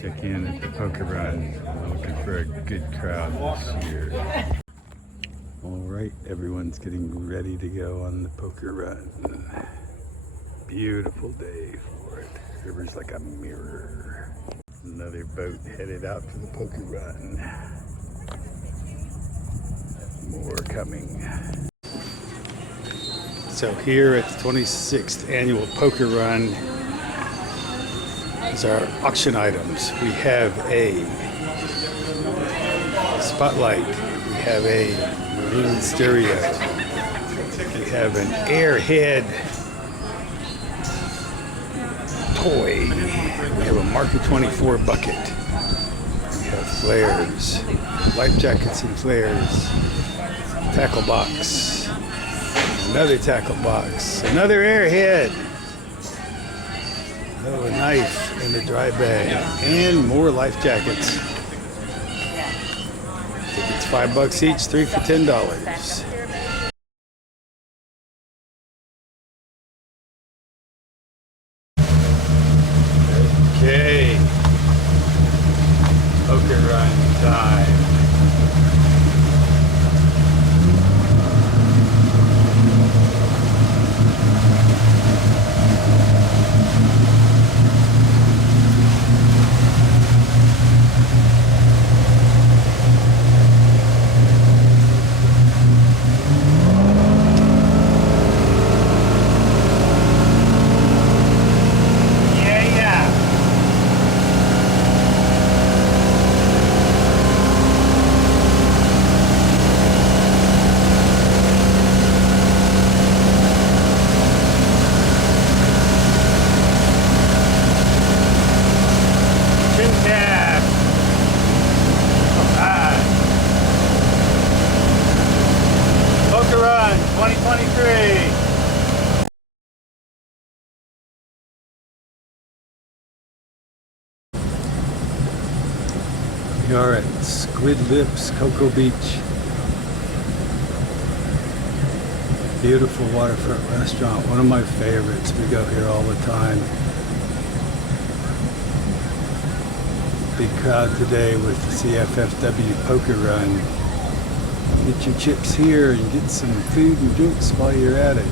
Check in at the Poker Run. We're looking for a good crowd this year. Alright, everyone's getting ready to go on the Poker Run. Beautiful day for it. River's like a mirror. Another boat headed out to the Poker Run. More coming. So here at the 26th annual Poker Run is our auction items. We have a spotlight. We have a marine stereo. We have an airhead toy. We have a Marker 24 bucket. We have flares, life jackets and flares, tackle box, another tackle box, another airhead, oh, a knife and a dry bag, and more life jackets. Tickets $5 each, 3 for $10. Okay, Poker Run time. Poker Run 2023. We are at Squid Lips, Cocoa Beach. Beautiful waterfront restaurant, one of my favorites. We go here all the time. Big crowd today with the Cffw Poker Run. Get your chips here and get some food and drinks while you're at it.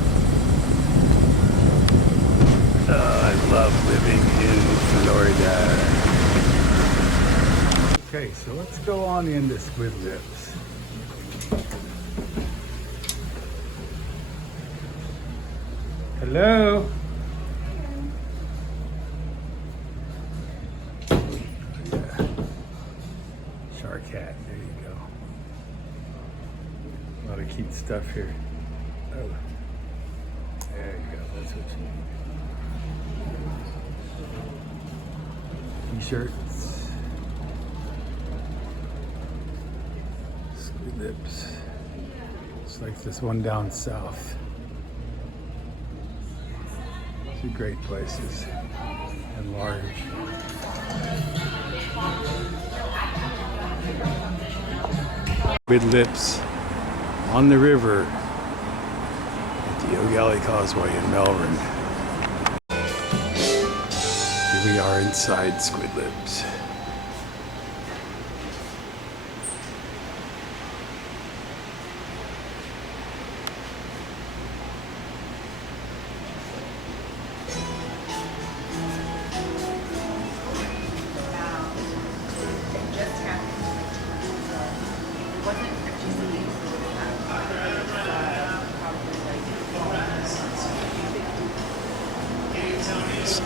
I love living in Florida. Okay, so let's go on into Squid Lips. Hello? Yeah. Shark hat, there you go. A lot of cute stuff here. Oh, there you go, that's what you need. T-shirts. Squid Lips. It's like this one down south. Two great places and large. Squid Lips on the river at the O'Galley Causeway in Melbourne. Here we are inside Squid Lips.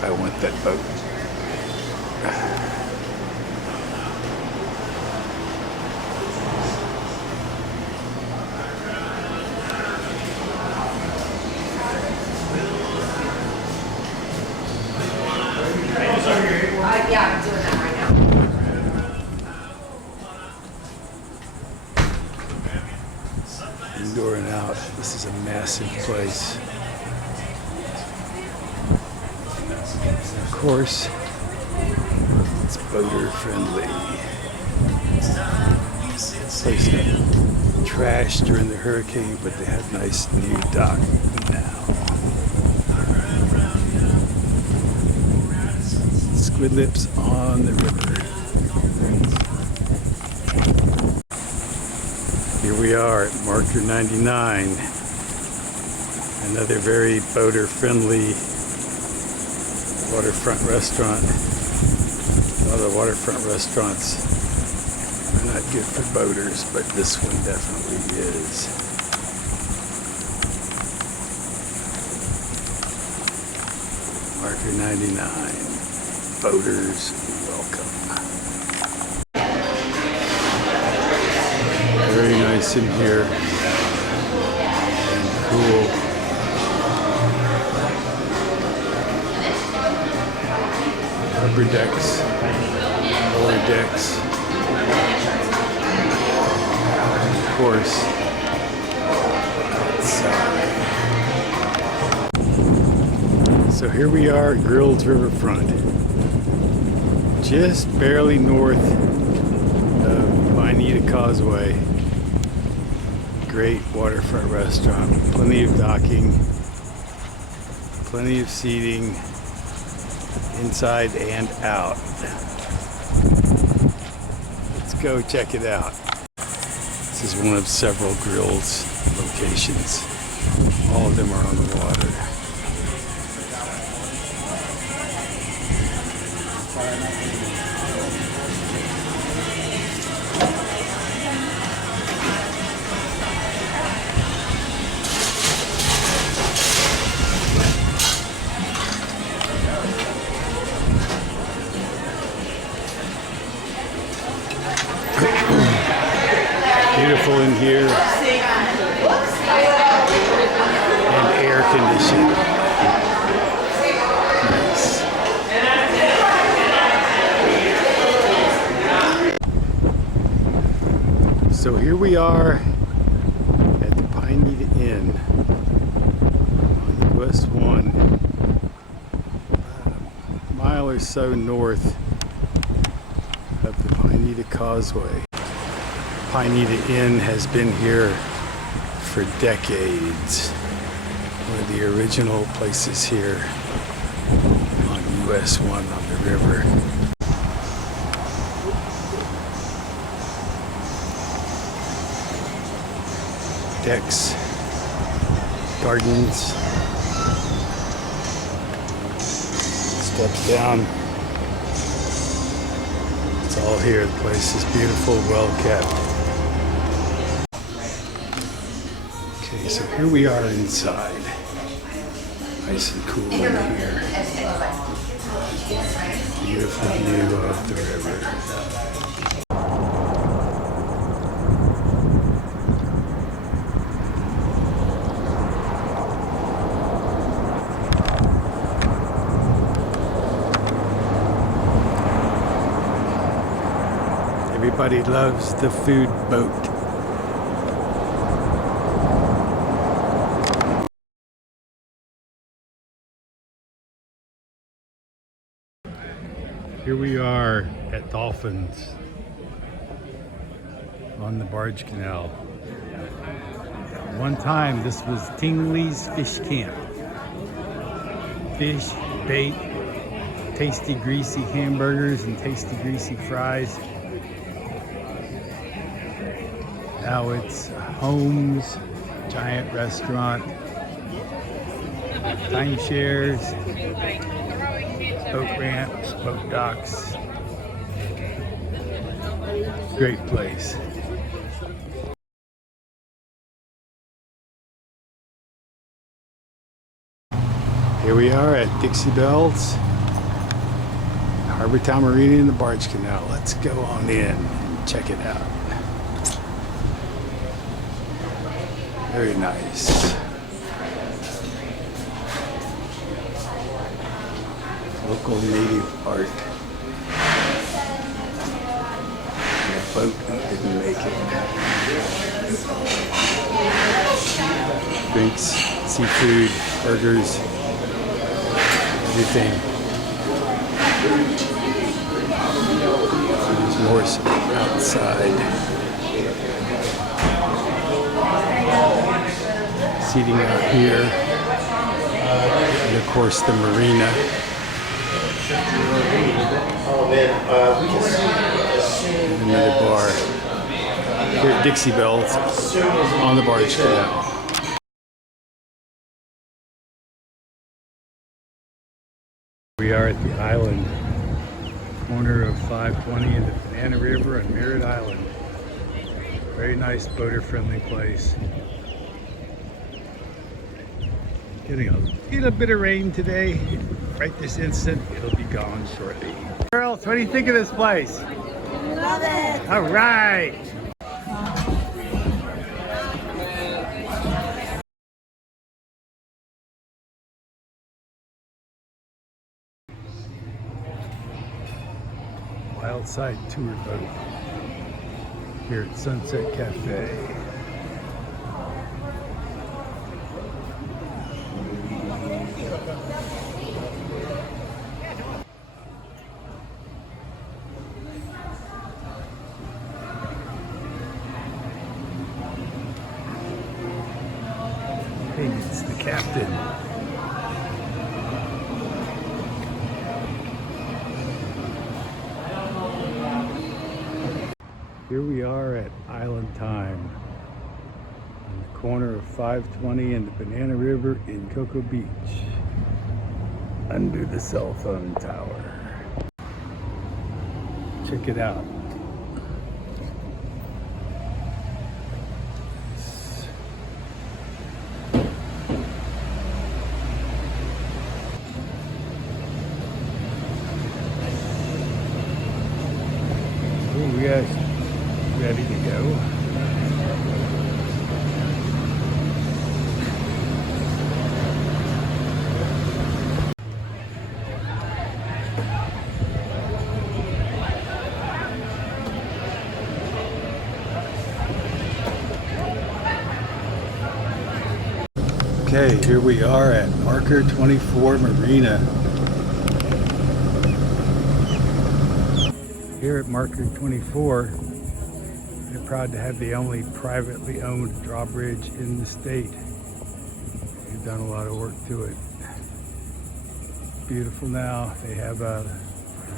I want that boat. Yeah, I'm doing that right now. Indoor and out. This is a massive place. Of course, it's boater friendly. This place got trashed during the hurricane, but they have nice new dock now. Squid Lips on the river. Here we are at Marker 99. Another very boater-friendly waterfront restaurant. A lot of waterfront restaurants are not good for boaters, but this one definitely is. Marker 99. Boaters, welcome. Very nice in here. And cool. Upper decks, lower decks. Of course, outside. So here we are at Grills Riverfront. Just barely north of Pineda Causeway. Great waterfront restaurant. Plenty of docking. Plenty of seating. Inside and out. Let's go check it out. This is one of several Grills locations. All of them are on the water. Beautiful in here, and air conditioning. Nice. So here we are at the Pineda Inn on West 1, a mile or so north of the Pineda Causeway. Pineda Inn has been here for decades. One of the original places here on US 1 on the river. Decks, gardens, steps down. It's all here. The place is beautiful, well kept. Okay, so here we are inside. Nice and cool in here. Beautiful view of the river. Everybody loves the food boat. Here we are at Dolphins on the barge canal. One time this was Tingley's Fish Camp. Fish, bait, tasty greasy hamburgers and tasty greasy fries. Now it's homes, giant restaurant, timeshares, boat ramps, boat docks. Great place. Here we are at Dixie Belle's, Harbor Town Marina in the Barge Canal. Let's go on in and check it out. Very nice. Local native art. The boat didn't make it. Drinks, seafood, burgers, everything. There's more outside. Seating out here. And of course the marina. Oh man, we can see as soon Another bar. Here at Dixie Bells on the bar stand. We are at the island, corner of 520 and the Banana River on Merritt Island. Very nice boater-friendly place. Getting a little bit of rain today. Right this instant, it'll be gone shortly. Girls, what do you think of this place? Love it. All right. Wildside tour boat here at Sunset Cafe. Hey, it's the captain. Here we are at Island Time on the corner of 520 and the Banana River in Cocoa Beach, under the cell phone tower. Check it out. Oh, we guys ready to go. Okay, here we are at Marker 24 Marina. Here at Marker 24, they're proud to have the only privately owned drawbridge in the state. They've done a lot of work to it. Beautiful now. They have a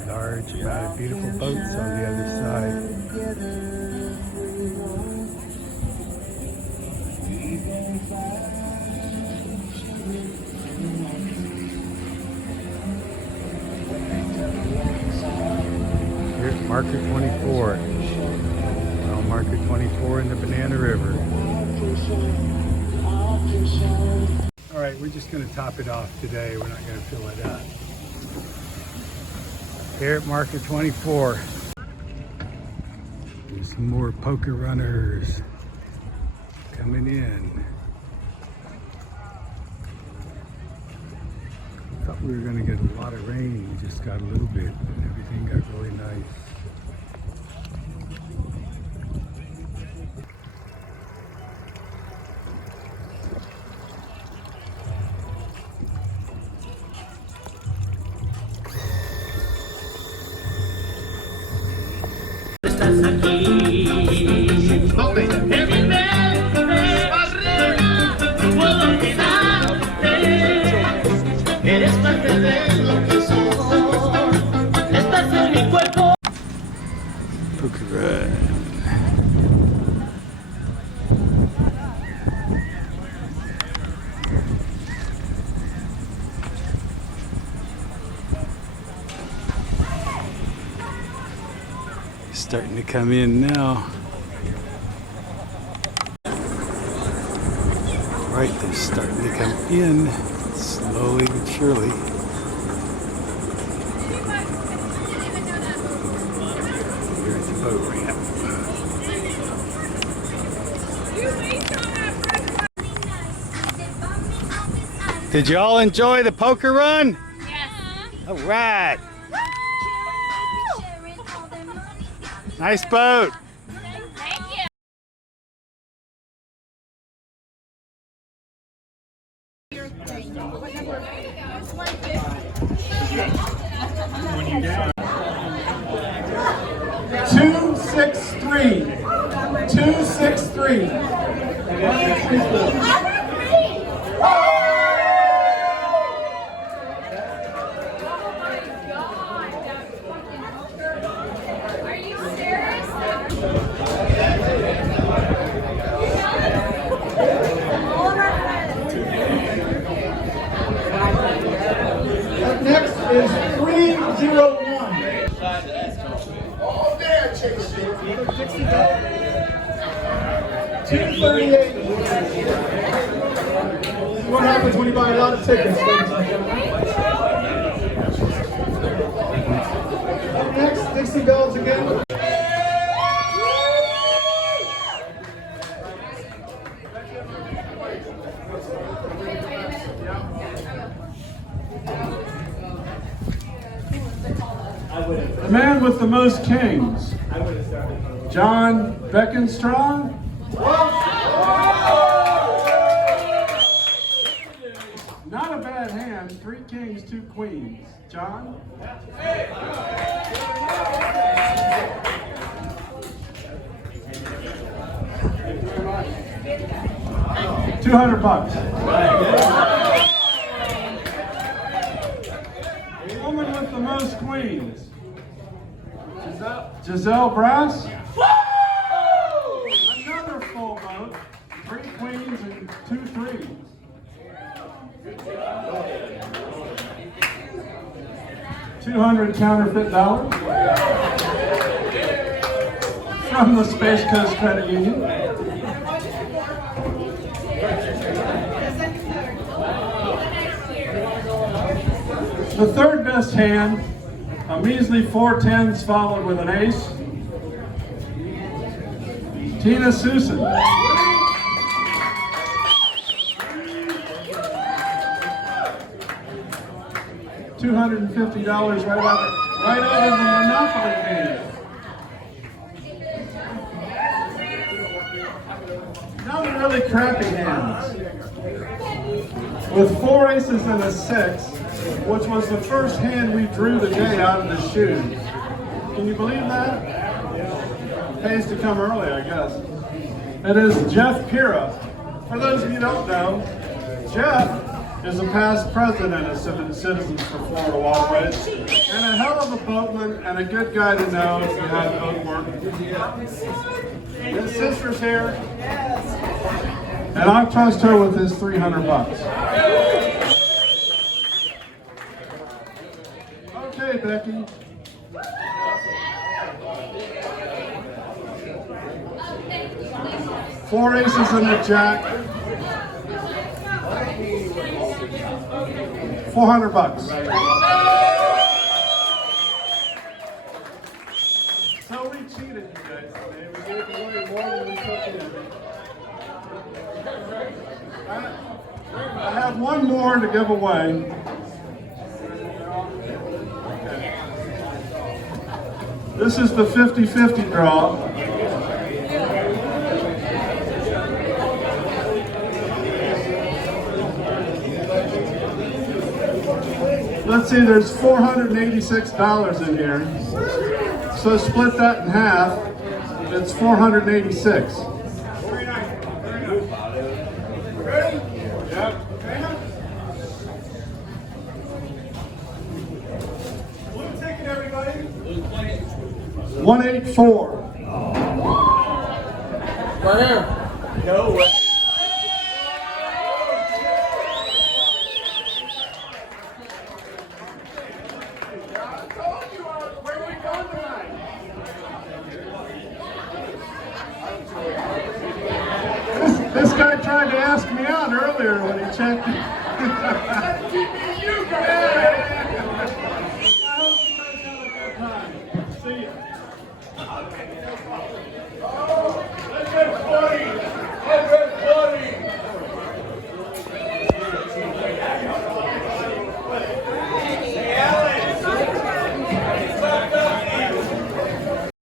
large amount of beautiful boats on the other side. Here at Marker 24. Well, Marker 24 in the Banana River. All right, we're just going to top it off today. We're not going to fill it up. Here at Marker 24. There's some more poker runners coming in. Thought we were going to get a lot of rain. We just got a little bit, and everything got really nice. Poker Run. Starting to come in now. Right, they're starting to come in slowly but surely. Here at the boat ramp. Did you all enjoy the poker run? Yes. All right. Nice boat. Thank you. Two, 6, 3. 2, 6, 3. 238. What happens when you buy a lot of tickets? Next, Dixie Bells again. The man with the most kings, John Beckenstrong. Not a bad hand, 3 kings, 2 queens. John? $200. The woman with the most queens, Giselle Brass. Another full boat, 3 queens and 2 threes. $200 counterfeit dollars from the Space Coast Credit Union. The third best hand, a measly 4 10s followed with an ace. Tina Susan. $250 right out of the Monopoly game. Now the really crappy hands. With 4 aces and a 6, which was the first hand we drew the day out of the shoes. Can you believe that? Pays to come early, I guess. It is Jeff Pira. For those of you who don't know, Jeff is a past president of Citizens for Florida Waterways, and a hell of a boatman and a good guy to know if you have boat work. His sister's here, and I trust her with his $300. Okay, Becky. Four aces and a jack. $400. So we cheated, you guys, today. We gave away more than we took in. I have one more to give away. Okay. This is the 50-50 draw. Let's see, there's $486 in here. So split that in half. It's $486. Very nice. Ready? Yep. 184. Right here. No way. This guy tried to ask me out earlier when he checked.